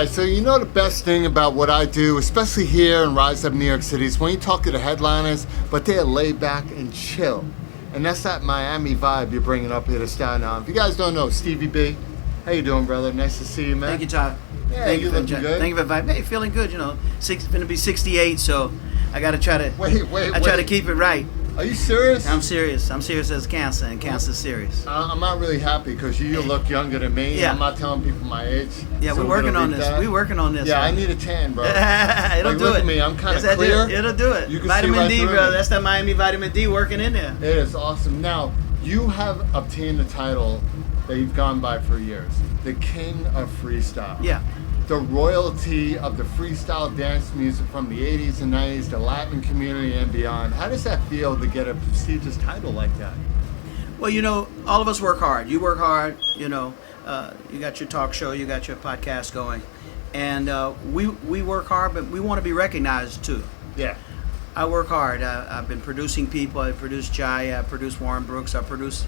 right, so you know the best thing about what I do, especially here in Rise Up New York City, is when you talk to the headliners, but they're laid back and chill. And that's that Miami vibe you're bringing up here to Staten. If you guys don't know, Stevie B, how you doing, brother? Nice to see you, man. Thank you, Todd. Yeah, Thank you for looking good. Thank you for the vibe. Hey, feeling good, you know. Going to be 68, so I got to try to... I try to keep it right. Are you serious? I'm serious. I'm serious as cancer, and cancer's serious. I'm not really happy because you look younger than me. Yeah. I'm not telling people my age. Yeah, so we're working on this. We're working on this. Yeah, man. I need a tan, bro. It'll do look it. at me. I'm kind of clear. It'll do it. You can Vitamin see right D, through bro. me. That's that Miami vitamin D working in there. It is awesome. Now, you have obtained the title that you've gone by for years, the King of Freestyle. Yeah. The royalty of the freestyle dance music from the 80s and 90s, the Latin community and beyond. How does that feel to get a prestigious title like that? Well, you know, all of us work hard. You work hard, you know. You got your talk show, you got your podcast going. And we work hard, but we want to be recognized too. Yeah. I work hard. I've been producing people. I produced Jai, I produced Warren Brooks, I produced,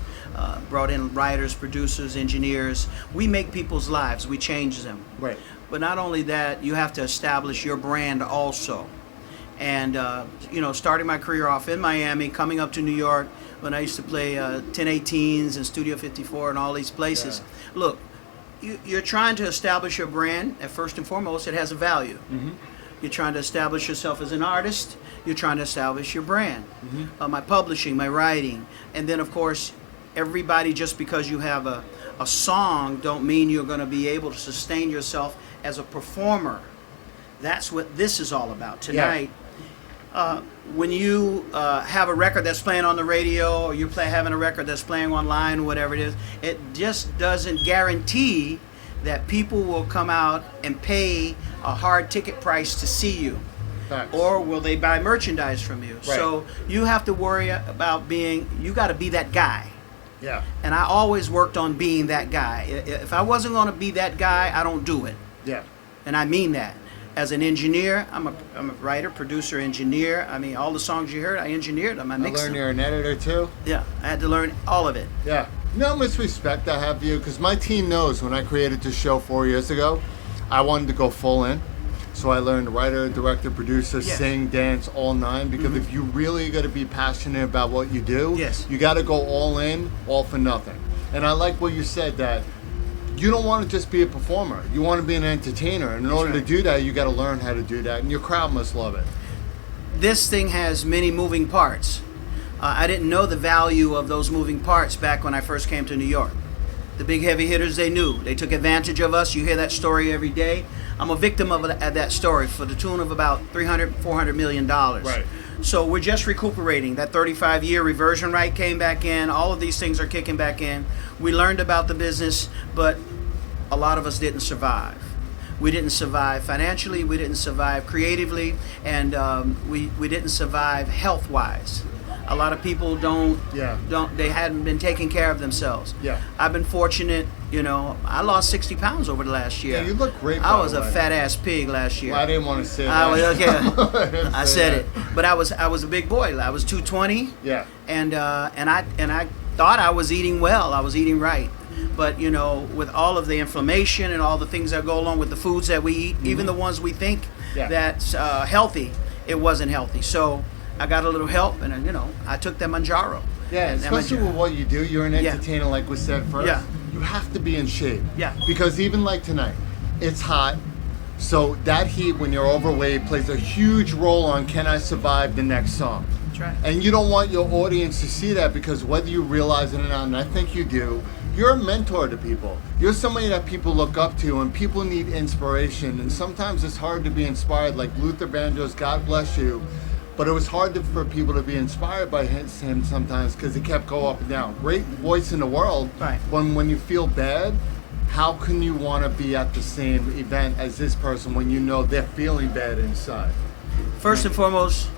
brought in writers, producers, engineers. We make people's lives, we change them. Right. But not only that, you have to establish your brand also. And, you know, starting my career off in Miami, coming up to New York, when I used to play 1018s and Studio 54 and all these places. Yeah. Look, you're trying to establish your brand, and first and foremost, it has a value. Mm-hmm. You're trying to establish yourself as an artist. You're trying to establish your brand. Mm-hmm. My publishing, my writing. And then, of course, everybody, just because you have a song, don't mean you're going to be able to sustain yourself as a performer. That's what this is all about tonight. Yeah. When you have a record that's playing on the radio, or you're having a record that's playing online, whatever it is, it just doesn't guarantee that people will come out and pay a hard ticket price to see you. Thanks. Or will they buy merchandise from you? Right. So you have to worry about you got to be that guy. Yeah. And I always worked on being that guy. If I wasn't going to be that guy, I don't do it. Yeah. And I mean that. As an engineer, I'm a writer, producer, engineer. I mean, all the songs you heard, I engineered them. I mixed them. I learned you're an editor too? Yeah, I had to learn all of it. Yeah. You know how much respect I have for you? Because my team knows when I created this show 4 years ago, I wanted to go full in. So I learned writer, director, producer, yes, sing, dance, all nine. Because mm-hmm, if you really got to be passionate about what you do, yes, you got to go all in, all for nothing. And I like what you said, that you don't want to just be a performer. You want to be an entertainer. And in order to do that, you got to learn how to do that. And your crowd must love it. This thing has many moving parts. I didn't know the value of those moving parts back when I first came to New York. The big heavy hitters, they knew. They took advantage of us. You hear that story every day. I'm a victim of that story for the tune of about $400 million. Right. So we're just recuperating. That 35-year reversion right came back in. All of these things are kicking back in. We learned about the business, but a lot of us didn't survive. We didn't survive financially. We didn't survive creatively, and we didn't survive health-wise. A lot of people they hadn't been taking care of themselves. Yeah. I've been fortunate, you know, I lost 60 pounds over the last year. Yeah, you look great. I was a fat ass pig last year. Well, I didn't want to say that. I said it. But I was a big boy. I was 220. Yeah. And I thought I was eating well. I was eating right. But, you know, with all of the inflammation and all the things that go along with the foods that we eat, mm-hmm, even the ones we think that's healthy, it wasn't healthy. So I got a little help, and, you know, I took that Manjaro. Yeah, especially with what you do. You're an entertainer, like we said first. Yeah. You have to be in shape. Yeah. Because even like tonight, it's hot. So that heat, when you're overweight, plays a huge role on can I survive the next song. That's right. And you don't want your audience to see that, because whether you realize it or not, and I think you do, you're a mentor to people. You're somebody that people look up to, and people need inspiration. And sometimes it's hard to be inspired, like Luther Vandross, God bless you. But it was hard for people to be inspired by him sometimes, because he kept going up and down. Great voice in the world. Right. When you feel bad, how can you want to be at the same event as this person when you know they're feeling bad inside? First and foremost,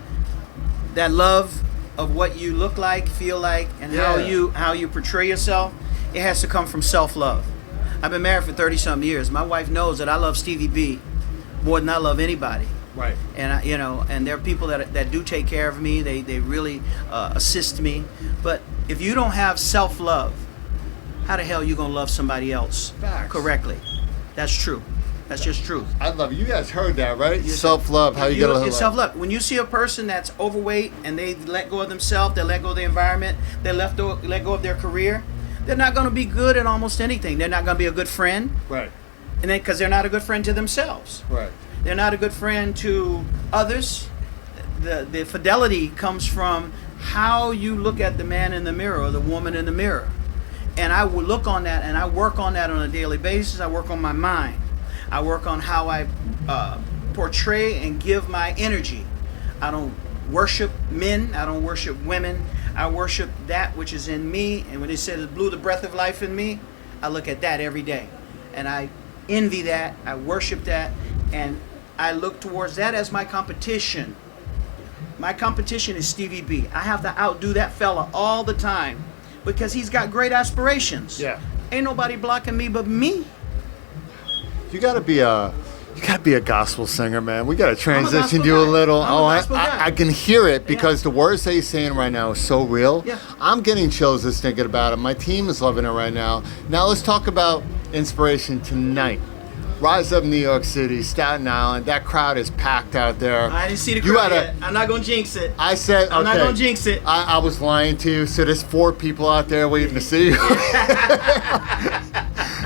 that love of what you look like, feel like, and how you portray yourself, it has to come from self-love. I've been married for 30-something years. My wife knows that I love Stevie B more than I love anybody. Right. And and there are people that do take care of me. They really assist me. But if you don't have self-love, how the hell are you gonna love somebody else correctly? That's true. That's just truth. I love it. You guys heard that, right? Self-love. How you gotta self-love. When you see a person that's overweight and they let go of themselves, they let go of the environment, they let go of their career, they're not going to be good at almost anything. They're not going to be a good friend. Right. And then because they're not a good friend to themselves. Right. They're not a good friend to others. The fidelity comes from how you look at the man in the mirror or the woman in the mirror. And I will look on that, and I work on that on a daily basis. I work on my mind. I work on how I portray and give my energy. I don't worship men. I don't worship women. I worship that which is in me. And when they said it blew the breath of life in me, I look at that every day. And I envy that. I worship that. And I look towards that as my competition. My competition is Stevie B. I have to outdo that fella all the time because he's got great aspirations. Yeah. Ain't nobody blocking me but me. You gotta be a gospel singer, man. We gotta transition you a guy. little. I'm a gospel guy. I can hear it because the words that you're saying right now is so real. Yeah. I'm getting chills just thinking about it. My team is loving it right now. Now let's talk about inspiration tonight. Rise Up New York City, Staten Island. That crowd is packed out there. I didn't see the crowd yet. I'm not gonna jinx it. I said, okay. I'm not gonna jinx it. I was lying to you. So there's 4 people out there waiting to see you.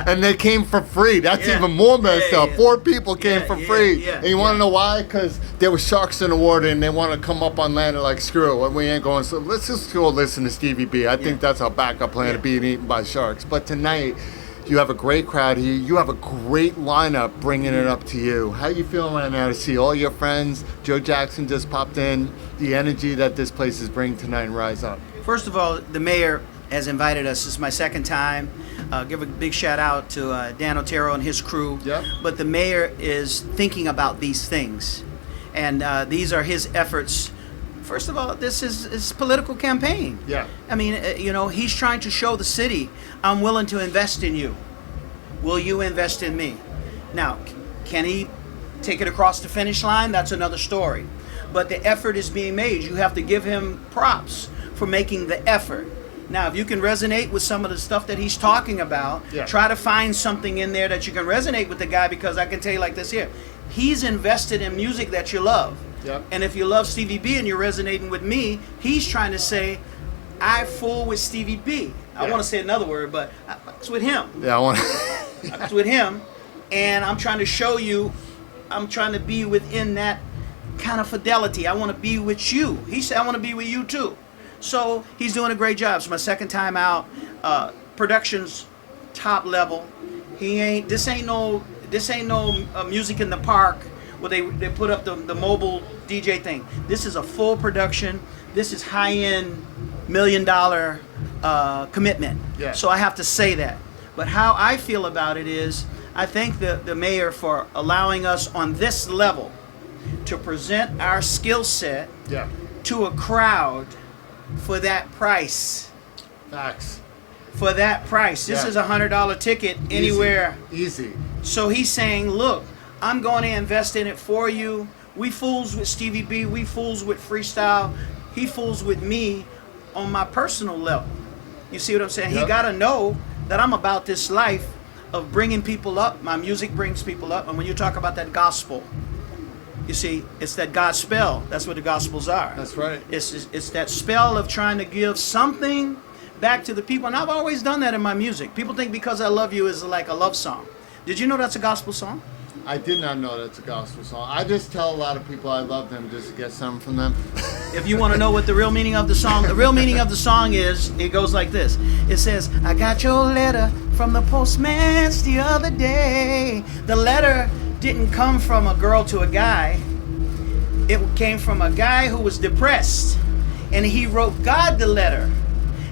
And they came for free. That's even more messed up. 4 people came for free. And you want to know why? Because there were sharks in the water and they want to come up on land and like, screw it. And we ain't going. So let's just go listen to Stevie B. I think that's our backup plan of being eaten by sharks. But tonight, you have a great crowd here. You have a great lineup bringing it up to you. How you feeling right now to see all your friends? Joe Jackson just popped in. The energy that this place is bringing tonight and Rise Up. First of all, the mayor has invited us. This is my second time. Give a big shout out to Dan Otero and his crew. Yep. But the mayor is thinking about these things. And these are his efforts. First of all, this is his political campaign. Yeah. I mean, he's trying to show the city, I'm willing to invest in you. Will you invest in me? Now, can he take it across the finish line? That's another story. But the effort is being made. You have to give him props for making the effort. Now, if you can resonate with some of the stuff that he's talking about, try to find something in there that you can resonate with the guy, because I can tell you like this here. He's invested in music that you love. Yep. And if you love Stevie B and you're resonating with me, he's trying to say, I fool with Stevie B. I want to say another word, but it's with him. Yeah, I want It's with him. And I'm trying to show you, I'm trying to be within that kind of fidelity. I want to be with you. He said, I want to be with you too. So he's doing a great job. It's my second time out. Production's top level. This ain't no music in the park where they put up the mobile DJ thing. This is a full production. This is high-end $1 million commitment. Yeah. So I have to say that. But how I feel about it is, I thank the mayor for allowing us on this level to present our skill set to a crowd for that price. Facts. For that price. This is a $100 ticket anywhere. Easy. So he's saying, look, I'm going to invest in it for you. We fools with Stevie B. We fools with Freestyle. He fools with me on my personal level. You see what I'm saying? He got to know that I'm about this life of bringing people up. My music brings people up. And when you talk about that gospel, you see, it's that God spell. That's what the Gospels are. That's right. It's that spell of trying to give something back to the people. And I've always done that in my music. People think Because I Love You is like a love song. Did you know that's a gospel song? I did not know that's a gospel song. I just tell a lot of people I love them just to get something from them. If you want to know what the real meaning of the song is, it goes like this. It says, I got your letter from the postman the other day. The letter didn't come from a girl to a guy. It came from a guy who was depressed. And he wrote God the letter.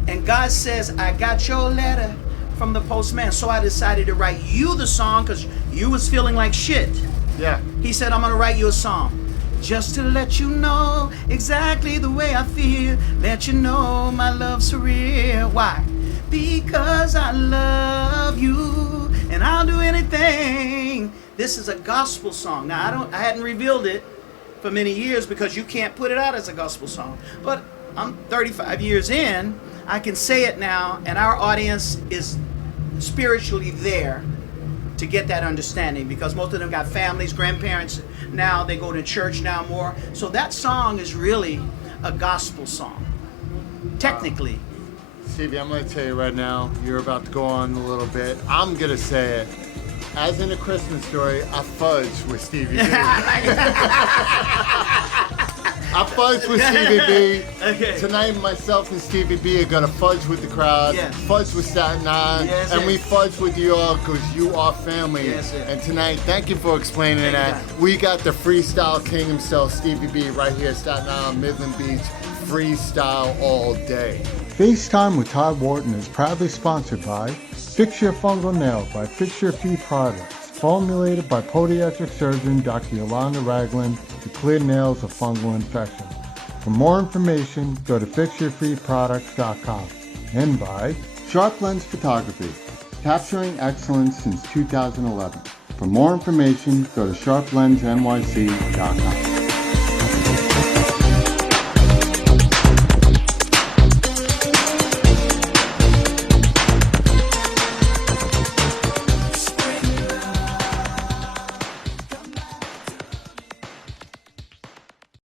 And God says, I got your letter from the postman. So I decided to write you the song because you was feeling like shit. Yeah. He said, I'm going to write you a song just to let you know exactly the way I feel. Let you know my love's for real. Why? Because I love you and I'll do anything. This is a gospel song. Now, I hadn't revealed it for many years because you can't put it out as a gospel song. But I'm 35 years in. I can say it now, and our audience is spiritually there to get that understanding, because most of them got families, grandparents now, they go to church now more. So that song is really a gospel song, technically. Stevie, I'm going to tell you right now, you're about to go on a little bit. I'm going to say it. As in A Christmas Story, I fudged with Stevie B. I fudged with Stevie B. Okay. Tonight, myself and Stevie B are going to fudge with the crowd, Yes. fudge with Staten Island, Yes, and yes. we fudge with you all because you are family. Yes, yes. And tonight, thank you for explaining Thank that. you. We got the freestyle king himself, Stevie B, right here at Staten Island, Midland Beach. Freestyle all day. FaceTime with Todd Wharton is proudly sponsored by Fix Your Fungal Nail by Fix Your Feet Products, formulated by podiatric surgeon Dr. Yolanda Ragland to clear nails of fungal infection. For more information, go to fixyourfeetproducts.com. And by Sharp Lens Photography, capturing excellence since 2011. For more information, go to sharplensnyc.com.